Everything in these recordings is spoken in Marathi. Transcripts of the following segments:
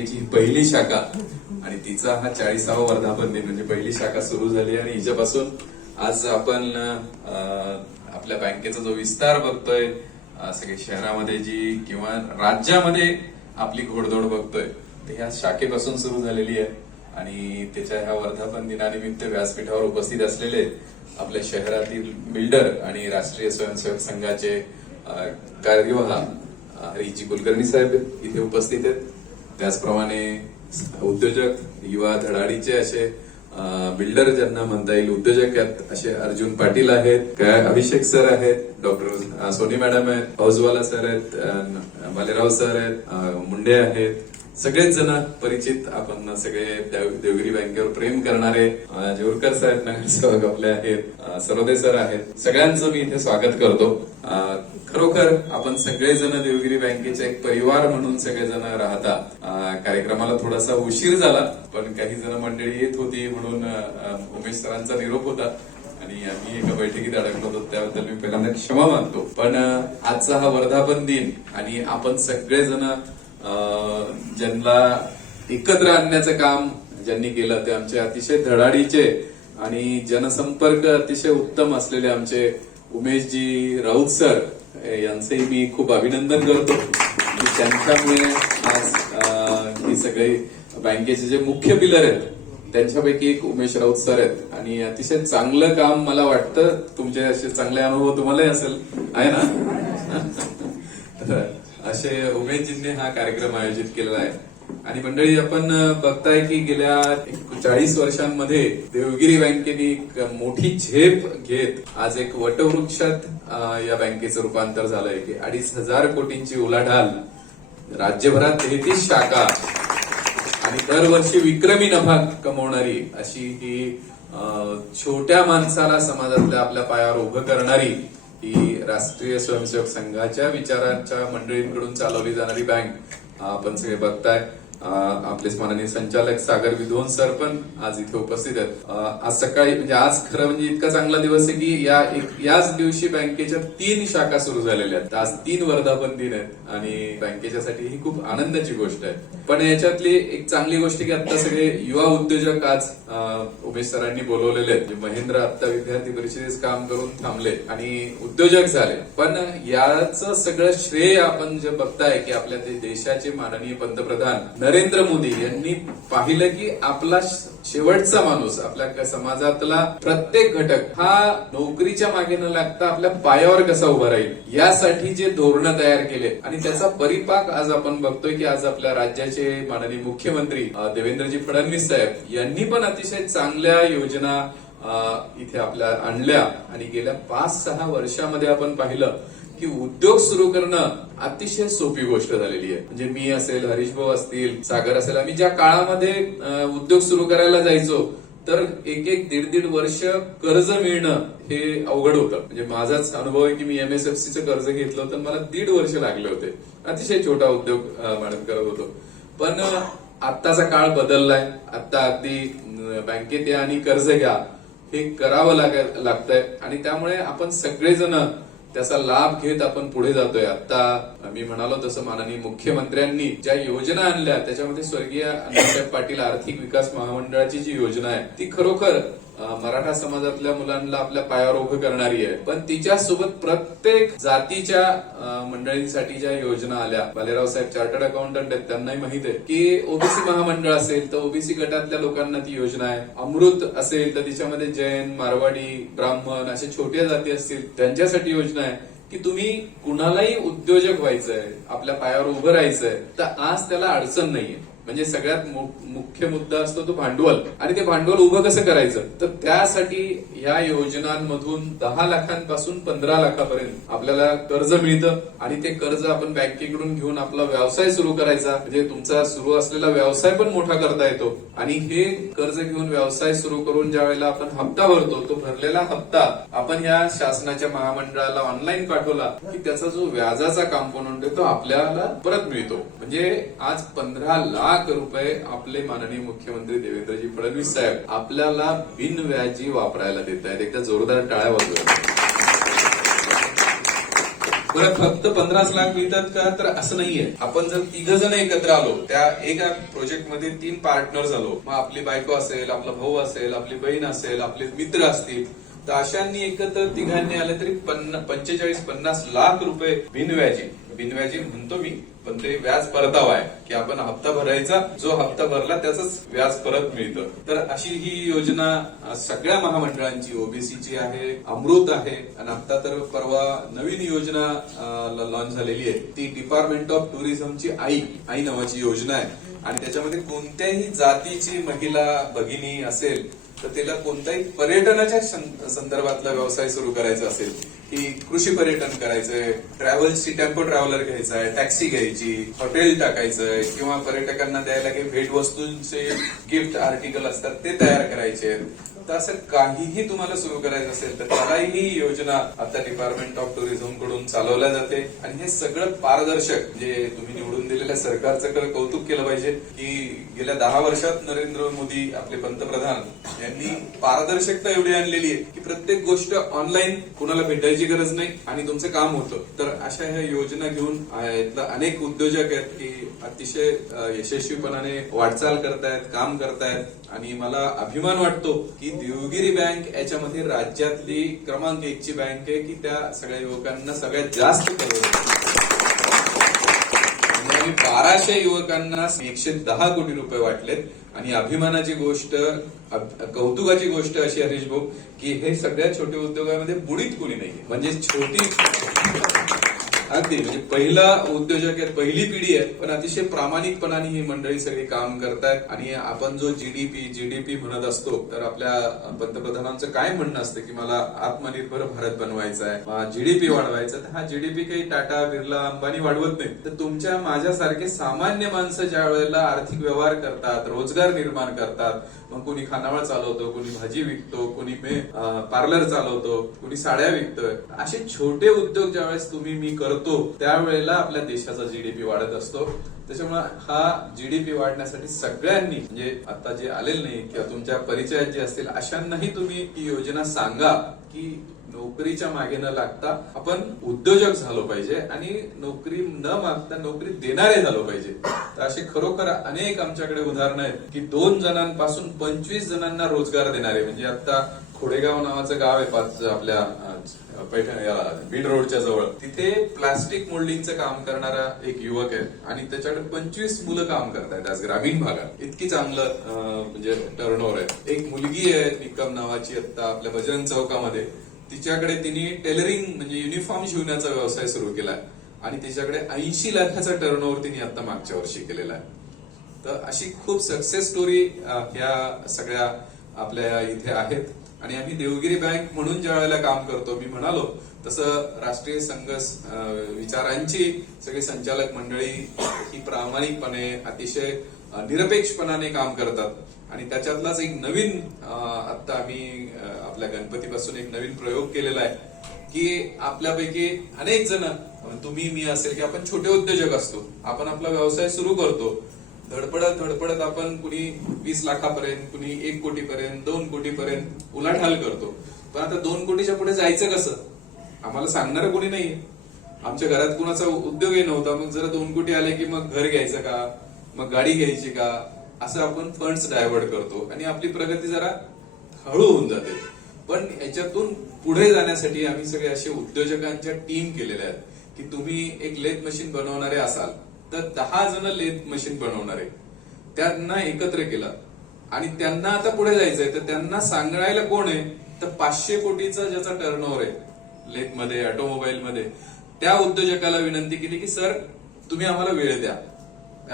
बँकेची ही पहिली शाखा. आणि तिचा हा चाळीसावा वर्धापन दिन म्हणजे पहिली शाखा सुरू झाली आणि हिच्यापासून आज आपण आपल्या बँकेचा जो विस्तार बघतोय सगळे शहरामध्ये जी किंवा राज्यामध्ये आपली घोडदौड बघतोय ते ह्या शाखेपासून सुरू झालेली आहे. आणि त्याच्या ह्या वर्धापन दिनानिमित्त व्यासपीठावर उपस्थित असलेले आपल्या शहरातील बिल्डर आणि राष्ट्रीय स्वयंसेवक संघाचे कार्यवाह अं, हरीजी कुलकर्णी साहेब इथे उपस्थित आहेत. त्याचप्रमाणे उद्योजक युवा धडाडीचे असे बिल्डर ज्यांना म्हणता येईल उद्योजक आहेत असे अर्जुन पाटील आहेत काय अभिषेक सर आहेत डॉक्टर सोनी मॅडम आहेत हौजवाला सर आहेत मालेराव बालेराव सर आहेत मुंडे आहेत सगळेच जण परिचित आपण सगळे देवगिरी बँकेवर प्रेम करणारे जेवरकर साहेब नगरसेवक आपले आहेत सरोदे सर आहेत. सगळ्यांचं मी इथे स्वागत करतो. खरोखर आपण सगळेजण देवगिरी बँकेचे एक परिवार म्हणून सगळेजण राहता. कार्यक्रमाला थोडासा उशीर झाला पण काही जण मंडळी येत होती म्हणून उमेश सरांचा निरोप होता. आणि आम्ही एका बैठकीत अडकलो होतो त्याबद्दल मी पहिल्यांदा क्षमा मागतो पण आजचा हा वर्धापन दिन आणि आपण सगळेजण ज्यांना एकत्र आणण्याचं काम ज्यांनी केलं ते आमचे अतिशय धडाडीचे आणि जनसंपर्क अतिशय उत्तम असलेले आमचे उमेशजी राऊत सर यांचंही मी खूप अभिनंदन करतो. की त्यांच्यामुळे आज ही सगळी बँकेचे जे मुख्य पिलर आहेत त्यांच्यापैकी एक उमेश राऊत सर आहेत. आणि अतिशय चांगलं काम मला वाटतं तुमचे असे चांगले अनुभव तुम्हालाही असेल. आहे ना? तर असे उमेदजींनी हा कार्यक्रम आयोजित केलेला आहे. आणि मंडळी आपण बघताय की गेल्या चाळीस वर्षांमध्ये देवगिरी बँकेने एक मोठी झेप घेत आज एक वटवृक्षात या बँकेचं रूपांतर झालंय की अडीच हजार कोटींची उलाढाल. राज्यभरात तेहतीस शाखा. आणि दरवर्षी विक्रमी नफा कमवणारी अशी ही छोट्या माणसाला समाजातल्या आपल्या पायावर उभं करणारी ही राष्ट्रीय स्वयंसेवक संघाच्या विचारांच्या मंडळींकडून चालवली जाणारी बँक आपण सगळे बघताय. आपले माननीय संचालक सागर विद्वान सर पण आज इथे उपस्थित आहेत. आज सकाळी म्हणजे आज खरं म्हणजे इतका चांगला दिवस आहे की या एक याच दिवशी बँकेच्या तीन शाखा सुरू झालेल्या आहेत. आज तीन वर्धापन दिन आहेत आणि बँकेच्यासाठी ही खूप आनंदाची गोष्ट आहे. पण याच्यातली एक चांगली गोष्ट की आता सगळे युवा उद्योजक आज उमेश सरांनी बोलवलेले आहेत. महेंद्र आता विद्यार्थी परिषदेत काम करून थांबले आणि उद्योजक झाले. पण याच सगळं श्रेय आपण जे बघताय की आपल्या ते देशाचे माननीय पंतप्रधान नरेंद्र मोदी यांनी पाहिलं की आपला शेवटचा माणूस आपल्या समाजातला प्रत्येक घटक हा नोकरीच्या मागे न लागता आपल्या पायावर कसा उभा राहील यासाठी जे धोरणं तयार केले आणि त्याचा परिपाक आज आपण बघतोय की आज आपल्या राज्याचे माननीय मुख्यमंत्री देवेंद्रजी फडणवीस साहेब यांनी पण अतिशय चांगल्या योजना इथे आपल्या आणल्या. आणि गेल्या पाच सहा वर्षामध्ये आपण पाहिलं की उद्योग सुरू करणं अतिशय सोपी गोष्ट झालेली आहे. म्हणजे मी असेल हरीश भाऊ असतील सागर असेल आम्ही ज्या काळामध्ये उद्योग सुरू करायला जायचो तर एक एक दीड दीड वर्ष कर्ज मिळणं हे अवघड होतं. म्हणजे माझाच अनुभव आहे की मी एमएसएफसी सीचं कर्ज घेतलं होतं मला दीड वर्ष लागले होते. अतिशय छोटा उद्योग मॅडम करत होतो. पण आत्ताचा काळ बदललाय. आता अगदी बँकेत या आणि कर्ज घ्या हे करावं लाग- लागतंय. आणि त्यामुळे आपण सगळेजण त्याचा लाभ घेत आपण पुढे जातोय. आता मी म्हणालो तसं माननीय मुख्यमंत्र्यांनी ज्या योजना आणल्या त्याच्यामध्ये स्वर्गीय अण्णासाहेब पाटील आर्थिक विकास महामंडळाची जी योजना आहे ती खरोखर मराठा समाजातल्या मुलांना आपल्या पायावर उभं करणारी आहे. पण तिच्यासोबत प्रत्येक जातीच्या मंडळींसाठी ज्या योजना आल्या बालेराव साहेब चार्टर्ड अकाउंटंट आहेत त्यांनाही माहीत आहे की ओबीसी महामंडळ असेल तर ओबीसी गटातल्या लोकांना ती योजना आहे. अमृत असेल तर तिच्यामध्ये जैन मारवाडी ब्राह्मण अशा छोट्या जाती असतील त्यांच्यासाठी योजना आहे की तुम्ही कुणालाही उद्योजक व्हायचंय आपल्या पायावर उभं राहायचंय तर आज त्याला अडचण नाहीये. म्हणजे सगळ्यात मुख्य मुद्दा असतो तो भांडवल. आणि ते भांडवल उभं कसं करायचं? तर त्यासाठी या योजनांमधून दहा लाखांपासून पंधरा लाखापर्यंत आपल्याला कर्ज मिळतं. आणि ते कर्ज आपण बँकेकडून घेऊन आपला व्यवसाय सुरू करायचा. म्हणजे तुमचा सुरू असलेला व्यवसाय पण मोठा करता येतो. आणि हे कर्ज घेऊन व्यवसाय सुरू करून ज्या वेळेला आपण हप्ता भरतो तो भरलेला हप्ता आपण या शासनाच्या महामंडळाला ऑनलाईन पाठवला की त्याचा जो व्याजाचा कॉम्पोनंट आहे तो आपल्याला परत मिळतो. म्हणजे आज पंधरा लाख लाख रुपये आपले माननीय मुख्यमंत्री देवेंद्रजी फडणवीस साहेब आपल्याला बिनव्याजी वापरायला देत आहेत. एकदा जोरदार टाळ्या वाजवा बरं फक्त पंधराच लाख मिळतात का? तर असं नाहीये. आपण जर तिघ जण एकत्र आलो त्या एका प्रोजेक्टमध्ये तीन पार्टनर झालो मग आपली बायको असेल आपला भाऊ असेल आपली बहीण असेल आपले मित्र असतील तर अशांनी एकत्र तिघांनी आले तरी पंचेचाळीस पन्नास लाख रुपये बिनव्याजी बिनव्याजी म्हणतो मी. पण ते व्याज परतावा आहे की आपण हप्ता भरायचा जो हप्ता भरला त्याच व्याज परत मिळतं. तर अशी ही योजना सगळ्या महामंडळांची ओबीसीची आहे अमृत आहे आणि आता तर परवा नवीन योजना लॉन्च झालेली आहे. ती डिपार्टमेंट ऑफ टुरिझमची आई आई नावाची योजना आहे. आणि त्याच्यामध्ये कोणत्याही जातीची महिला भगिनी असेल तर तिला कोणत्याही पर्यटनाच्या संदर्भातला व्यवसाय सुरू करायचा असेल की कृषी पर्यटन करायचंय ट्रॅव्हल्सची टेम्पो ट्रॅव्हलर घ्यायचा आहे टॅक्सी घ्यायची हॉटेल टाकायचंय किंवा पर्यटकांना द्यायला काही भेटवस्तूंचे गिफ्ट आर्टिकल असतात ते तयार करायचे आहेत. तर असं काहीही तुम्हाला सुरू करायचं असेल तर त्यालाही ही योजना आता डिपार्टमेंट ऑफ टुरिझमकडून चालवल्या जाते. आणि हे सगळं पारदर्शक जे तुम्ही निवडून दिलेल्या सरकारचं खरं कौतुक केलं पाहिजे की गेल्या दहा वर्षात नरेंद्र मोदी आपले पंतप्रधान यांनी पारदर्शकता एवढी आणलेली आहे की प्रत्येक गोष्ट ऑनलाईन कुणाला भेटायची गरज नाही आणि तुमचं काम होतं. तर अशा ह्या योजना घेऊन अनेक उद्योजक आहेत की अतिशय यशस्वीपणाने वाटचाल करतायत काम करतायत. आणि मला अभिमान वाटतो की देवगिरी बँक याच्यामध्ये राज्यातली क्रमांक एकची बँक आहे की त्या सगळ्या युवकांना सगळ्यात जास्त म्हणजे बाराशे युवकांना एकशे दहा कोटी रुपये वाटलेत. आणि अभिमानाची गोष्ट कौतुकाची गोष्ट अशी हरीश भाऊ की हे सगळ्या छोट्या उद्योगामध्ये बुडीत कोणी नाही म्हणजे छोटी अगदी म्हणजे पहिला उद्योजक आहे पहिली पिढी आहे पण अतिशय प्रामाणिकपणाने ही मंडळी सगळी काम करतायत. आणि आपण जो जीडीपी जीडीपी म्हणत असतो तर आपल्या पंतप्रधानांचं काय म्हणणं असतं की मला आत्मनिर्भर भारत बनवायचा आहे जीडीपी वाढवायचा तर हा जीडीपी काही टाटा बिर्ला अंबानी वाढवत नाही. तर तुमच्या माझ्यासारखे सामान्य माणसं ज्या वेळेला आर्थिक व्यवहार करतात रोजगार निर्माण करतात मग कोणी खानावळ चालवतो कोणी भाजी विकतो कोणी पार्लर चालवतो कोणी साड्या विकतोय असे छोटे उद्योग ज्यावेळेस तुम्ही मी करतो त्यावेळेला आपल्या देशाचा जीडीपी वाढत असतो. त्याच्यामुळे हा जीडीपी वाढण्यासाठी सगळ्यांनी म्हणजे आता जे आलेले नाही किंवा तुमच्या परिचयात जे असतील अशांनाही तुम्ही ही योजना सांगा की नोकरीच्या मागे न लागता आपण उद्योजक झालो पाहिजे आणि नोकरी न मागता नोकरी देणारे झालो पाहिजे. तर असे खरोखर अनेक आमच्याकडे उदाहरणं आहेत की दोन जणांपासून पंचवीस जणांना रोजगार देणारे म्हणजे आता खोडेगाव नावाचं गाव आहे पाच आपल्या पैठण बीड रोडच्या जवळ. तिथे प्लास्टिक मोल्डिंगचं काम करणारा एक युवक आहे आणि त्याच्याकडे पंचवीस मुलं काम करतायत आज ग्रामीण भागात. इतकी चांगलं म्हणजे टर्नओव्हर आहे. एक मुलगी आहे निकम नावाची आता आपल्या भजन चौकामध्ये. तिच्याकडे तिने टेलरिंग म्हणजे युनिफॉर्म शिवण्याचा व्यवसाय सुरू केला. आणि तिच्याकडे ऐंशी लाखाचा टर्नओव्हर तिने आता मागच्या वर्षी केलेला आहे. तर अशी खूप सक्सेस स्टोरी ह्या सगळ्या आपल्या इथे आहेत. आणि आम्ही देवगिरी बँक म्हणून ज्या वेळेला काम करतो मी म्हणालो तसं राष्ट्रीय संघ विचारांची सगळी संचालक मंडळी ही प्रामाणिकपणे अतिशय निरपेक्षपणाने काम करतात. आणि त्याच्यातलाच एक नवीन आत्ता आता आम्ही आपल्या गणपतीपासून एक नवीन प्रयोग केलेला आहे की आपल्यापैकी अनेक जण तुम्ही मी असेल की आपण छोटे उद्योजक असतो. आपण आपला व्यवसाय सुरू करतो. धडपडत धडपडत आपण कुणी वीस लाखापर्यंत कुणी एक कोटी पर्यंत दोन कोटी पर्यंत उलाढाल करतो. पण आता दोन कोटीच्या पुढे जायचं कसं? आम्हाला सांगणार कोणी नाही आमच्या घरात कुणाचा उद्योगही नव्हता मग जरा दोन कोटी आले की मग घर घ्यायचं का? मग गाडी घ्यायची का? असं आपण फंड्स डायव्हर्ट करतो आणि आपली प्रगती जरा हळू होऊन जाते. पण याच्यातून पुढे जाण्यासाठी आम्ही सगळे असे उद्योजकांच्या टीम केलेल्या आहेत की तुम्ही एक लेथ मशीन बनवणारे असाल तर दहा जण लेथ मशीन बनवणारे. त्यांना एकत्र केलं. आणि त्यांना आता पुढे जायचंय तर त्यांना सांगायला कोण आहे? तर पाचशे कोटीचा ज्याचा टर्न ओव्हर आहे लेथमध्ये ऑटोमोबाईल मध्ये त्या उद्योजकाला विनंती केली की सर तुम्ही आम्हाला वेळ द्या.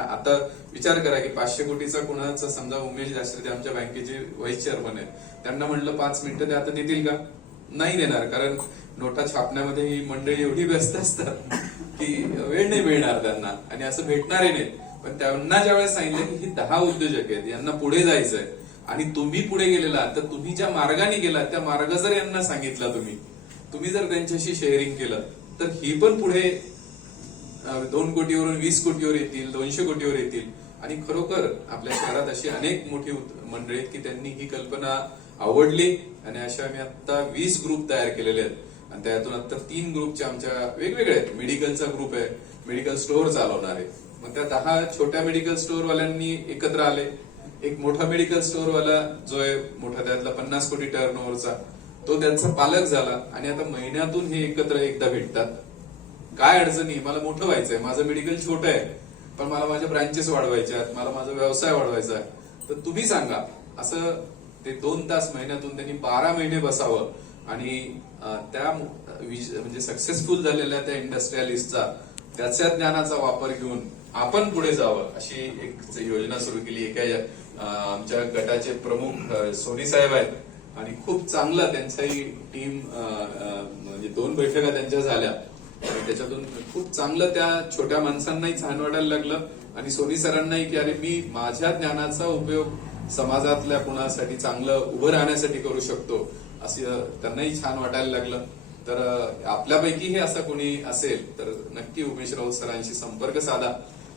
आता विचार करा की पाचशे कोटीचा कुणाचा समजा उमेश जास्त्री आमच्या बँकेचे व्हाईस चेअरमन आहेत त्यांना म्हटलं पाच मिनिटं ते आता देतील का? नाही देणार कारण नोटा छापण्यामध्ये ही मंडळी एवढी व्यस्त असतात की वेळ नाही मिळणार त्यांना आणि असं भेटणारही नाही. पण त्यांना ज्यावेळेस सांगितलं की ही दहा उद्योजक आहेत यांना पुढे जायचंय आणि तुम्ही पुढे गेलेला तर तुम्ही ज्या मार्गाने गेला त्या मार्ग जर यांना सांगितला तुम्ही तुम्ही जर त्यांच्याशी शेअरिंग केलं तर ही पण पुढे दोन कोटीवरून वीस कोटीवर येतील दोनशे कोटीवर येतील. आणि खरोखर आपल्या शहरात अशी अनेक मोठी मंडळी आहेत की त्यांनी ही कल्पना आवडली आणि अशा आम्ही आता वीस ग्रुप तयार केलेले आहेत. आणि त्यातून आता तीन ग्रुपचे आमच्या वेगवेगळे आहेत. मेडिकलचा ग्रुप आहे. मेडिकल स्टोअर चालवणार. आहे मग त्या दहा छोट्या मेडिकल स्टोअरवाल्यांनी एकत्र आले. एक मोठा मेडिकल स्टोअरवाला जो आहे मोठा त्यातला पन्नास कोटी टर्नओव्हरचा तो त्यांचा पालक झाला. आणि आता महिन्यातून हे एकत्र एकदा भेटतात. काय अडचणी? मला मोठं व्हायचंय. माझं मेडिकल छोटं आहे. पण मला माझ्या ब्रांचेस वाढवायच्या आहेत. मला माझा व्यवसाय वाढवायचा आहे. तर तुम्ही सांगा. असं ते दोन तास महिन्यातून त्यांनी बारा महिने बसावं आणि त्या म्हणजे सक्सेसफुल झालेल्या त्या इंडस्ट्रियलिस्टचा त्याच्या ज्ञानाचा वापर घेऊन आपण पुढे जावं अशी एक योजना सुरू केली. एका आमच्या गटाचे प्रमुख सोनी साहेब आहेत. आणि खूप चांगलं त्यांचाही टीम म्हणजे दोन बैठका त्यांच्या झाल्या. आणि त्याच्यातून खूप चांगलं त्या छोट्या माणसांनाही छान वाटायला लागलं. आणि सोनी सरांनाही की अरे मी माझ्या ज्ञानाचा उपयोग समाजातल्या कुणासाठी चांगलं उभं राहण्यासाठी करू शकतो असं त्यांनाही छान वाटायला लागलं. तर आपल्यापैकी हे असं कोणी असेल तर नक्की उमेश राऊत सरांशी संपर्क साधा.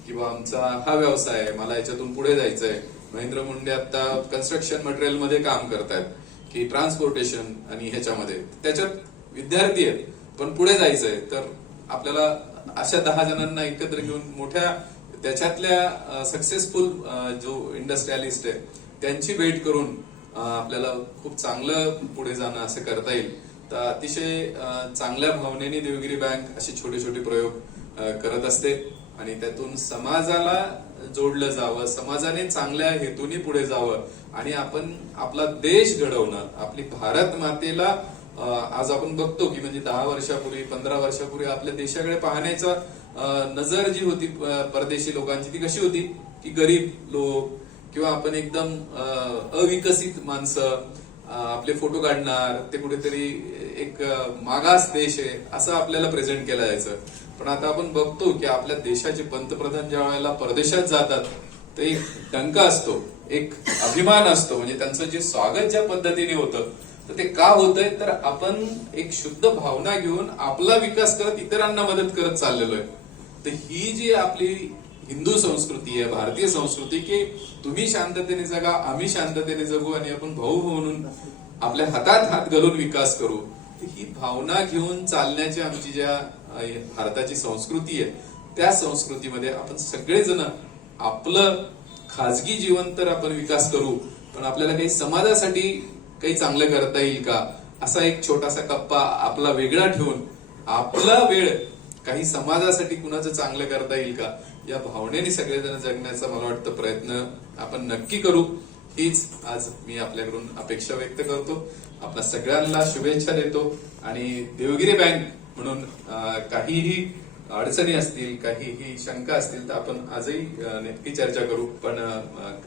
किंवा आमचा हा व्यवसाय आहे मला याच्यातून पुढे जायचंय. महेंद्र मुंडे आता कन्स्ट्रक्शन मटेरियलमध्ये काम करतायत की ट्रान्सपोर्टेशन आणि ह्याच्यामध्ये. त्याच्यात विद्यार्थी आहेत. पण पुढे जायचंय तर आपल्याला अशा दहा जणांना एकत्र घेऊन मोठ्या त्याच्यातल्या सक्सेसफुल जो इंडस्ट्रियालिस्ट आहे त्यांची भेट करून आपल्याला खूप चांगलं पुढे जाणं असं करता येईल. तर अतिशय चांगल्या भावनेने देवगिरी बँक असे छोटे छोटे प्रयोग करत असते आणि त्यातून समाजाला जोडलं जावं समाजाने चांगल्या हेतूने पुढे जावं आणि आपण आपला देश घडवणं आपली भारत मातेला आज आपण बघतो की म्हणजे दहा वर्षापूर्वी पंधरा वर्षापूर्वी आपल्या देशाकडे पाहण्याचा नजर जी होती परदेशी लोकांची ती कशी होती? की गरीब लोक किंवा आपण एकदम अविकसित माणसं आपले फोटो काढणार ते कुठेतरी एक मागास देश आहे असं आपल्याला प्रेझेंट केलं जायचं. पण आता आपण बघतो की आपल्या देशाचे पंतप्रधान ज्या वेळेला परदेशात जातात तर एक डंका असतो एक अभिमान असतो. म्हणजे त्यांचं जे स्वागत ज्या पद्धतीने होतं तर ते का होतंय? तर आपण एक शुद्ध भावना घेऊन आपला विकास करत इतरांना मदत करत चाललेलो आहे. तर ही जी आपली हिंदू संस्कृती आहे भारतीय संस्कृती की तुम्ही शांततेने जगा आम्ही शांततेने जगू आणि आपण भाऊ म्हणून आपल्या हातात हात घालून विकास करू तर ही भावना घेऊन चालण्याची आमची ज्या भारताची संस्कृती आहे त्या संस्कृतीमध्ये आपण सगळेजण आपलं खाजगी जीवन तर आपण विकास करू पण आपल्याला काही समाजासाठी काही चांगलं करता येईल का? असा एक छोटासा कप्पा आपला वेगळा ठेवून आपला वेळ काही समाजासाठी कुणाचं चांगलं करता येईल का? या भावनेने सगळेजण जगण्याचा मला वाटतं प्रयत्न आपण नक्की करू. हीच आज मी आपल्याकडून अपेक्षा व्यक्त करतो. आपल्या सगळ्यांना शुभेच्छा देतो. आणि देवगिरी बँक म्हणून काहीही अडचणी असतील काहीही शंका असतील तर आपण आजही अं, चर्चा करू. पण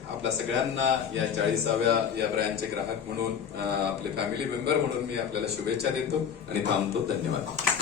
आपल्या सगळ्यांना या चाळीसाव्या या ब्रँडचे ग्राहक म्हणून आपले फॅमिली मेंबर म्हणून मी आपल्याला शुभेच्छा देतो आणि थांबतो. धन्यवाद.